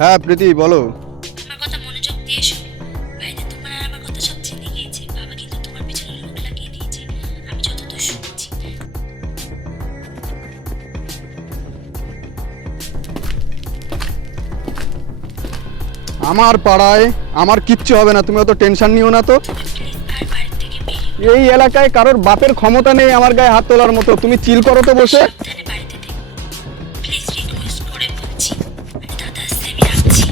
হ্যাঁ প্রীতি বলো। আমার কথা মনোযোগ দিয়ে শোনো। বাড়িতে তোমার আর আমার কথা সব জেনে গিয়েছে। বাবা কিন্তু তোমার পিছনে লোক লাগিয়ে দিয়েছে, আমি যতদূর শুনেছি। আমার পাড়ায় আমার কিচ্ছু হবে না, তুমি অত টেনশন নিও না তো। প্লিজ আর বাড়ি থেকে বেরিয়ে এই এলাকায় কারোর বাপের ক্ষমতা নেই আমার গায়ে হাত তোলার মতো, তুমি চিল করো তো বসে। সাবধানে বাড়িতে থেকো। প্লিজ রিকোয়েস্ট করে বলছি, আমি দাদা আসছে, আমি রাখছি।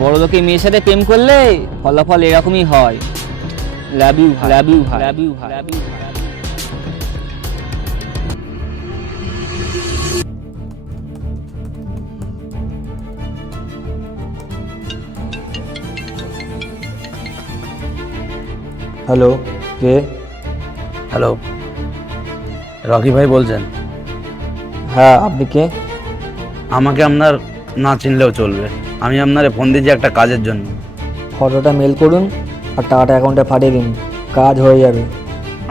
বড় লোকের মেয়ের সাথে প্রেম করলে ফলাফল এরকমই হয়। লাভ ইউ ভাই, লাভ ইউ ভাই, লাভ ইউ ভাই, লাভ ইউ ভাই। হ্যালো, কে? হ্যালো, রকি ভাই বলছেন? হ্যাঁ, আপনি কে? আমাকে আপনার না চিনলেও চলবে, আমি আপনারে ফোন দিয়েছি একটা কাজের জন্য। ফটোটা মেল করুন আর টাকাটা অ্যাকাউন্টে পাঠিয়ে দিন, কাজ হয়ে যাবে।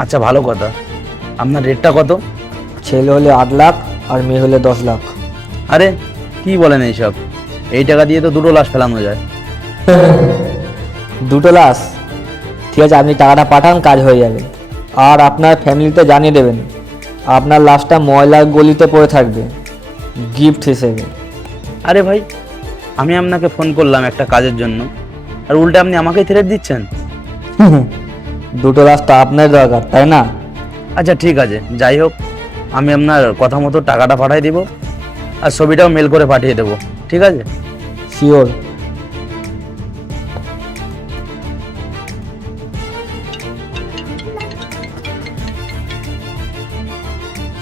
আচ্ছা, ভালো কথা। আপনার রেটটা কত? ছেলে হলে 8 লাখ আর মেয়ে হলে 10 লাখ। আরে কি বলেন এইসব? এই টাকা দিয়ে তো 2টো লাশ ফেলানো যায়। 2টো লাশ? ঠিক আছে, আপনি টাকাটা পাঠান, কাজ হয়ে যাবে। আর আপনার ফ্যামিলিতে জানিয়ে দেবেন আপনার লাশটা ময়লার গলিতে পড়ে থাকবে, গিফট হিসেবে। আরে ভাই, আমি আপনাকে ফোন করলাম একটা কাজের জন্য, আর উল্টে আপনি আমাকেই থ্রেট দিচ্ছেন। 2টো লাশ তো আপনার দরকার, তাই না? আচ্ছা ঠিক আছে, যাই হোক, আমি আপনার কথা মতো টাকাটা পাঠিয়ে দিব আর ছবিটাও মেল করে পাঠিয়ে দেবো, ঠিক আছে? শিওর।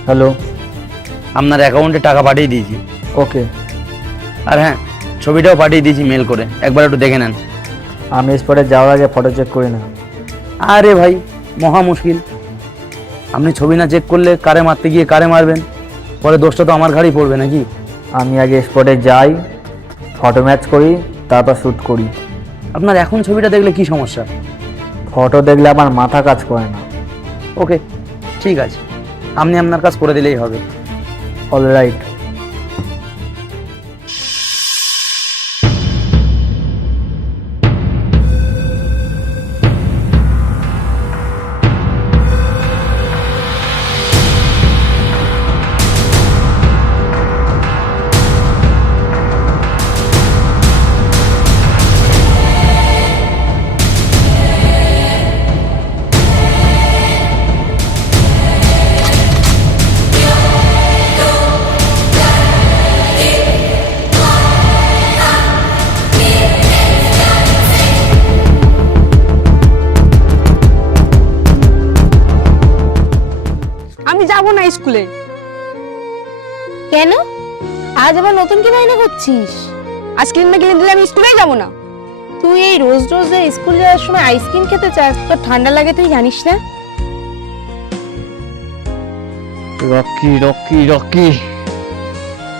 হ্যালো। আপনার অ্যাকাউন্টে টাকা পাঠিয়ে দিয়েছি। ওকে। আর হ্যাঁ, ছবিটাও পাঠিয়ে দিয়েছি মেল করে, একবার একটু দেখে নেন। আমি স্পটে যাওয়ার আগে ফটো চেক করি না। আরে ভাই, মহা মুশকিল। আপনি ছবি না চেক করলে কারে মারতে গিয়ে কারে মারবেন, পরে দোষটা তো আমার ঘাড়েই পড়বে নাকি? আমি আগে স্পটে যাই, ফটো ম্যাচ করি, তারপর শ্যুট করি। আপনার এখন ছবিটা দেখলে কি সমস্যা? ফটো দেখলে আমার মাথা কাজ করে না। ওকে, ঠিক আছে, আপনি আপনার কাজ করে দিলেই হবে। অলরাইট। আমি যাব না স্কুলে। কেন? আজ আবার নতুন কি বায়না করছিস? আইসক্রিম না কিনে দিলে আমি স্কুলেই যাব না। তুই এই রোজ রোজ স্কুল যাওয়ার সময় আইসক্রিম খেতে চাস? তোর ঠান্ডা লাগে, তুই জানিস না? রকি রকি রকি,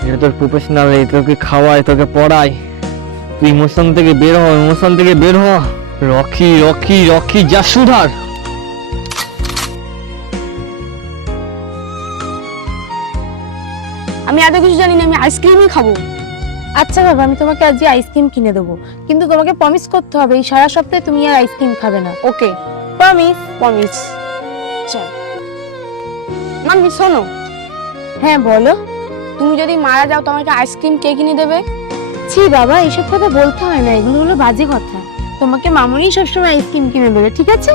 এটা তোর প্রফেশনাল, এই তোকে খাওয়ায়, তোকে পড়ায়। তুই ইমোশন থেকে বের হ, ইমোশন থেকে বের হ। রকি রকি রকি, যা সুধার। আমি এত কিছু জানি না, আমি আইসক্রিমই খাবো। আচ্ছা বাবা, আমি তোমাকে আজ আইসক্রিম কিনে দেবো, কিন্তু তোমাকে প্রমিস করতে হবে এই সারা সপ্তাহে তুমি আর আইসক্রিম খাবে না। ওকে, প্রমিস? প্রমিস। চল মাম্মি, শোনো। হ্যাঁ বলো। তুমি যদি মারা যাও তোমাকে আইসক্রিম কে কিনে দেবে? ছি বাবা, এইসব কথা বলতে হয় না, এগুলো হলো বাজে কথা। তোমাকে মামুনি সবসময় আইসক্রিম কিনে দেবে, ঠিক আছে?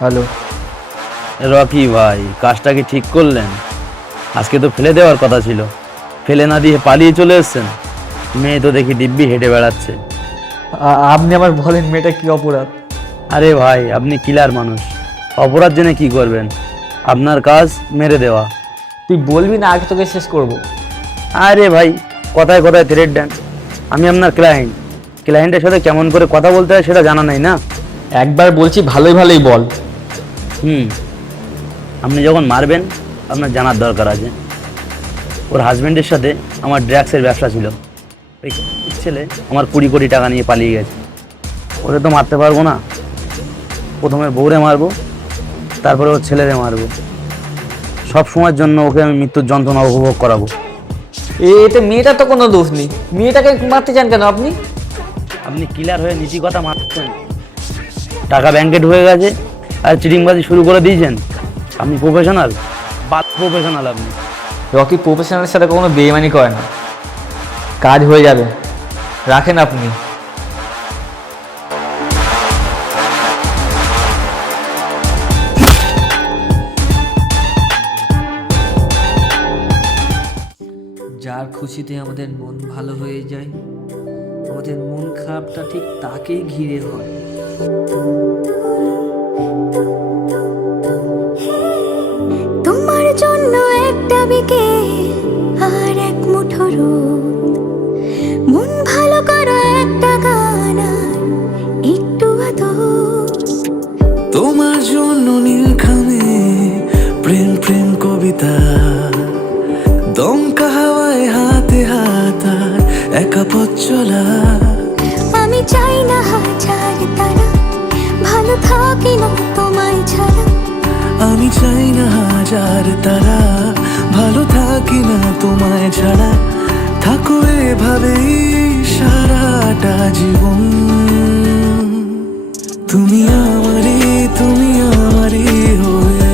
হ্যালো। রকি ভাই, কাজটা কি ঠিক করলেন? আজকে তো ফেলে দেওয়ার কথা ছিল, ফেলে না দিয়ে পালিয়ে চলে এসেছেন। মেয়ে তো দেখি দিব্যি হেঁটে বেড়াচ্ছে। আপনি আবার বলেন মেয়েটা কি অপরাধ? আরে ভাই, আপনি কিলার মানুষ, অপরাধ জেনে কি করবেন? আপনার কাজ মেরে দেওয়া। তুই বলবি না আগে তোকে শেষ করব? আরে ভাই, কথায় কথায় থ্রেট দেন। আমি আপনার ক্লায়েন্টের সাথে কেমন করে কথা বলতে হয় সেটা জানা নাই না? একবার বলছি ভালোই ভালোই বল। আপনি যখন মারবেন আপনার জানার দরকার আছে। ওর হাজব্যান্ডের সাথে আমার ড্রাগসের ব্যবসা ছিল। ওই ছেলে আমার 20 কোটি টাকা নিয়ে পালিয়ে গেছে। ওরে তো মারতে পারবো না, প্রথমে বউরে মারবো, তারপরে ওর ছেলেরে মারবো। সব সময়ের জন্য ওকে আমি মৃত্যুর যন্ত্রণা উপভোগ করাবো। এতে মেয়েটার তো কোনো দোষ নেই, মেয়েটাকে মারতে চান কেন আপনি? আপনি কিলার হয়ে নীতি কথা মারছেন। টাকা ব্যাংকে ঢুকে গেছে আর চিটিংবাজি শুরু করে দিয়েছেন। আপনি প্রফেশনাল, প্রফেশনাল আপনি। রকি প্রফেশনালের সাথে কখনো বেইমানি করে না। কাজ হয়ে যাবে, রাখেন আপনি। যার খুশিতে আমাদের মন ভালো হয়ে যায়, আমাদের মন খারাপটা ঠিক তাকেই ঘিরে হয়। তোমার জন্য একটা বিকেল আর এক মুঠো রোদ, মন ভালো করো একটা গান আর একটু আদর। তোমার জন্য নীলখামে প্রেম প্রেম কবিতা, দমকা হাওয়ায় হাতে হাত আর একা পথ চলা। আমি চাই না হাজার তারা, ভালো থাকি না তোমায় ছাড়া। আমি চাই না হাজার তারা, ভালো থাকি না তোমায় ছাড়া। থাকো এভাবেই সারাটা জীবন। তুমি আমারই হয়ে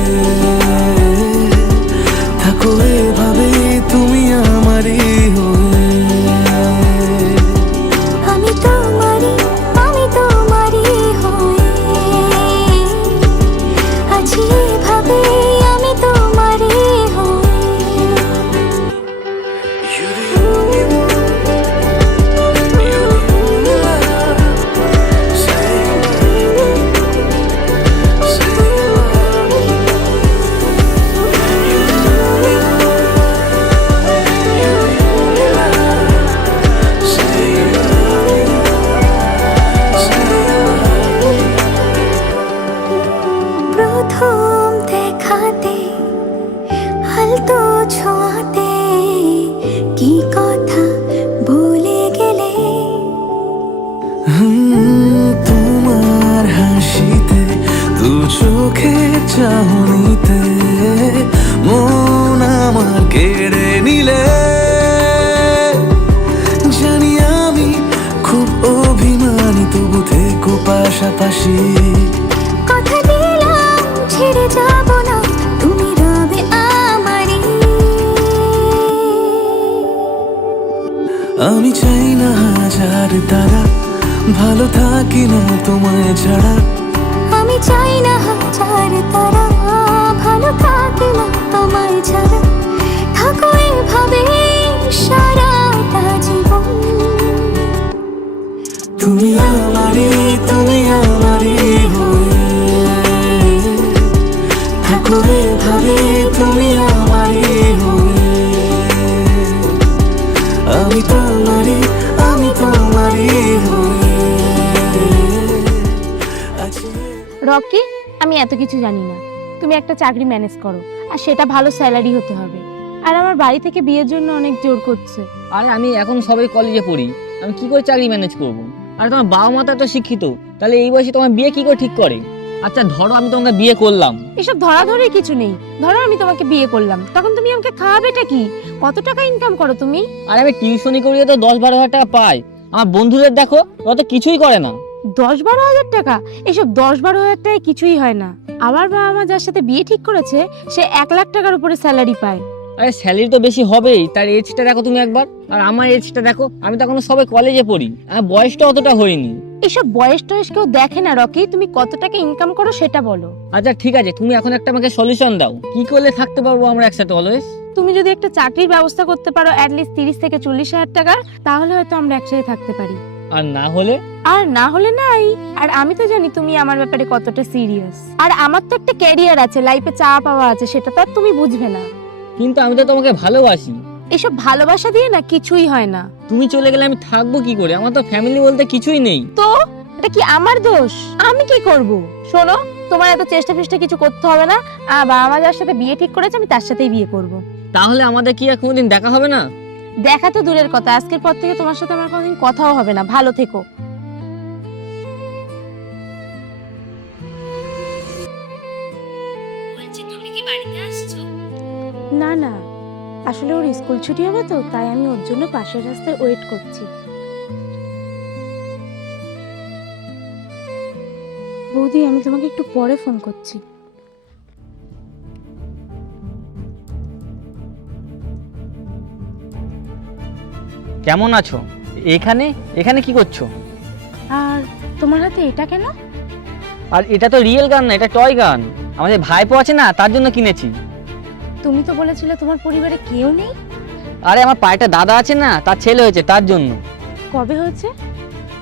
থাকো এভাবেই, তুমি আমারই হয়ে। আমি তোমারই হয়ে আছি এভাবে, আমি তোমারই হয়ে। প্রথম দেখাতে হালতো ছোঁয়াতে কি কথা বলে গেলে। তোমার হাসিতে, দু চোখের চাহনিতে মন আমার কেড়ে নিলে। জানি আমি খুব অভিমানী, তবু থেকো পাশাপাশি। কথা দিলাম ছেড়ে যাব না, তুমি রবে আমারই। আমি চাই না হাজার তারা, ভালো থাকি না তোমায় ছাড়া। আমি চাই না হাজার তারা, ভালো থাকি না তোমায় ছাড়া। থাকো এভাবে সারাটা জীবন। তুমি আমারই হয়ে থাকো এভাবে, তুমি আমারই হয়ে। আমি তোমারই হয়ে আছি। রকি, আমি এত কিছু জানি না। তুমি একটা চাকরি ম্যানেজ করো, আর সেটা ভালো স্যালারি হতে হবে। আর আমার বাড়ি থেকে বিয়ের জন্য অনেক জোর করছে। আর আমি এখন সবাই কলেজে পড়ি, আমি কি করে চাকরি ম্যানেজ করব? আর তোমার বাবা মা তো এত শিক্ষিত, তাহলে এই বয়সে তোমার বিয়ে কি করে ঠিক করে? আচ্ছা ধরো আমি তোমাকে বিয়ে করলাম। এসব ধরাধরি কিছু নেই। ধরো আমি তোমাকে বিয়ে করলাম, তখন তুমি আমাকে খাওয়াবেটা কি? কত টাকা ইনকাম করো তুমি? আর আমি টিউশনি করিয়ে তো 10-12 হাজার টাকা পাই। আমার বন্ধুদের দেখো, ওরা তো কিছুই করে না। 10-12 হাজার টাকা? এসব 10-12 হাজার টাকায় কিছুই হয় না। আমার বাবা মা যার সাথে বিয়ে ঠিক করেছে, সে 1 লাখ টাকার উপরে স্যালারি পায়। আরে স্যালারি তো বেশি হবেই, তার এজটা দেখো তুমি একবার, আর আমার এজটা দেখো। আমি তো এখনো সবাই কলেজে পড়ি, আমার বয়সটা অতটা হয়নি। এসব বয়স টয়স কেউ দেখে না রকি, তুমি কত টাকা ইনকাম করো সেটা বলো। আচ্ছা ঠিক আছে, তুমি এখন একটা আমাকে সলিউশন দাও, কি করলে থাকতে পারবো আমরা একসাথে অলওয়েজ? তুমি যদি একটা চাকরির ব্যবস্থা করতে পারো অ্যাটলিস্ট 30 থেকে 40,000 টাকার, তাহলে হয়তো আমরা একসাথে থাকতে পারি। আর না হলে? আর না হলে নাই। আর আমি তো জানি তুমি আমার ব্যাপারে কতটা সিরিয়াস। আর আমার তো একটা ক্যারিয়ার আছে, লাইফে চা পাওয়া আছে, সেটা তো আর তুমি বুঝবে না। কিন্তু আমি তো তোমাকে ভালোবাসি। এসব ভালোবাসা দিয়ে না কিছুই হয় না। তুমি চলে গেলে আমি থাকবো কি করে? আমার তো ফ্যামিলি বলতে কিছুই নেই। তো এটা কি আমার দোষ? আমি কি করব? শোনো, তোমার এত চেষ্টা ফেষ্টা কিছু করতে হবে না। বাবা মা যার সাথে বিয়ে ঠিক করেছে আমি তার সাথেই বিয়ে করব। তাহলে আমাদের কি আর কোনোদিন দেখা হবে না? দেখা তো দূরের কথা, আজকের পর থেকে তোমার সাথে আমার কোনোদিন কথাও হবে না। ভালো থেকো। বলছি তুমি কি বাড়িতে আসছো? না না, আসলে ওর স্কুল ছুটি হবে তো, তাই আমি ওর জন্য পাশের রাস্তায় ওয়েট করছি। বৌদি, আমি তোমাকে একটু পরে ফোন করছি। কেমন আছো? এখানে এখানে কি করছো? আর তোমার হাতে এটা কেন? আর এটা তো রিয়েল গান না, এটা টয় গান। আমাদের ভাইপো আছে না, তার জন্য কিনেছি। তুমি তো বলেছিলে তোমার পরিবারে কেউ নেই। আরে আমার পায়েটা দাদা আছে না, তার ছেলে হয়েছে, তার জন্য। কবে হয়েছে?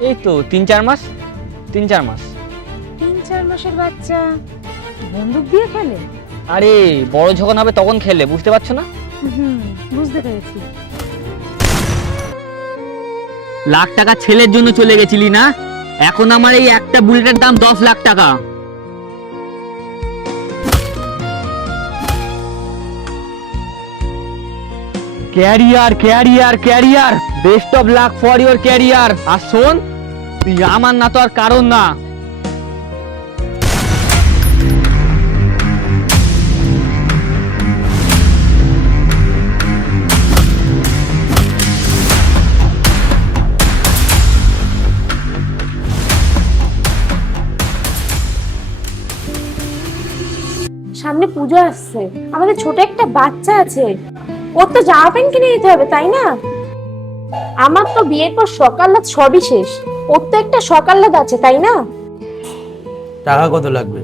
এই তো 3-4 মাস। 3-4 মাস। 3-4 মাসের বাচ্চা বন্দুক দিয়ে খেলে? আরে বড় যখন হবে তখন খেলে, বুঝতে পারছো না? বুঝতে পেরেছি। লাখ টাকা ছেলের জন্য চলে গেছিলি না? এখন আমার এই একটা বুলেটের দাম 10 লাখ টাকা। Career career career, best of luck for your career. আর শোন, তুই আমার না তো আর কারণ না। সামনে পুজো আসছে, আমাদের ছোট একটা বাচ্চা আছে, ওর তো জামা প্যান্ট কিনে দিতে হবে, তাই না? আমার তো বিয়ের পর সকালরাত সবই শেষ, ওর তো একটা সকালরাত আছে, তাই না? টাকা কত লাগবে?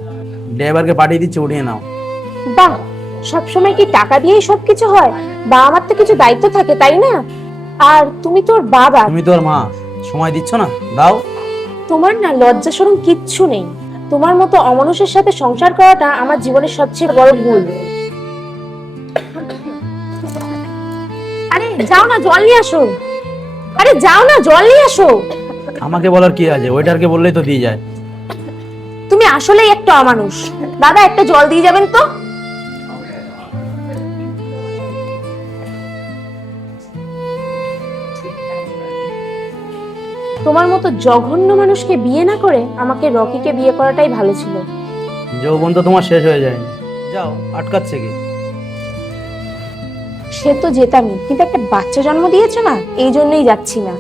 ড্রাইভারকে পাঠিয়ে দিচ্ছি, উঠিয়ে নাও। বাহ, সবসময় কি টাকা দিয়েই সবকিছু হয়? বা আমার তো কিছু দায়িত্ব থাকে, তাই না? আর তুমি তোর বাবা, তুমি তোর মা, সময় দিচ্ছ না, দাও। তোমার না লজ্জা শরম কিচ্ছু নেই। তোমার মতো অমানুষের সাথে সংসার করাটা আমার জীবনের সবচেয়ে বড় ভুল। আরে যাও না, জল নিয়ে আসো। আরে যাও না, জল নিয়ে আসো। আমাকে বলার কি আছে? ওয়েটারকে বললেই তো দিয়ে যায়। তুমি আসলেই একটা অমানুষ। দাদা, একটা জল দিয়ে যাবেন তো। তোমার মতো জঘন্য মানুষকে বিয়ে না করে আমাকে রকিকে বিয়ে করাটাই ভালো ছিল। যৌবন তো তোমার শেষ হয়ে যায়নি, যাও, আটকাচ্ছে কি? সে তো যেতামই, কিন্তু একটা বাচ্চা জন্ম দিয়েছো না, এই জন্যই যাচ্ছি না।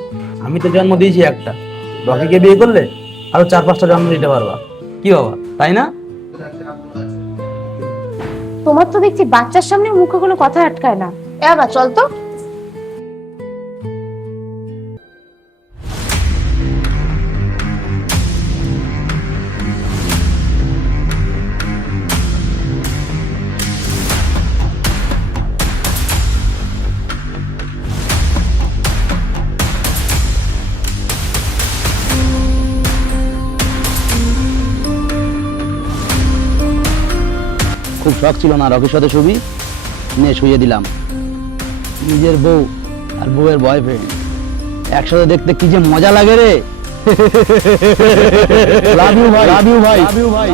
আমি তো জন্ম দিয়েছি একটা, রকিকে বিয়ে করলে আরো 4-5টা জন্ম দিতে পারবা। কি বাবা, তাই না? তোমার তো দেখছি বাচ্চার সামনে মুখে কোনো কথা আটকায় না। এবার চল তো। খুব শখ ছিল না রকির সাথে ছবি নিয়ে শুয়ে দিলাম। নিজের বউ আর বউয়ের বয়ফ্রেন্ড একসাথে দেখতে কি যে মজা লাগে রে। লাভ ইউ ভাই, লাভ ইউ ভাই, লাভ ইউ ভাই।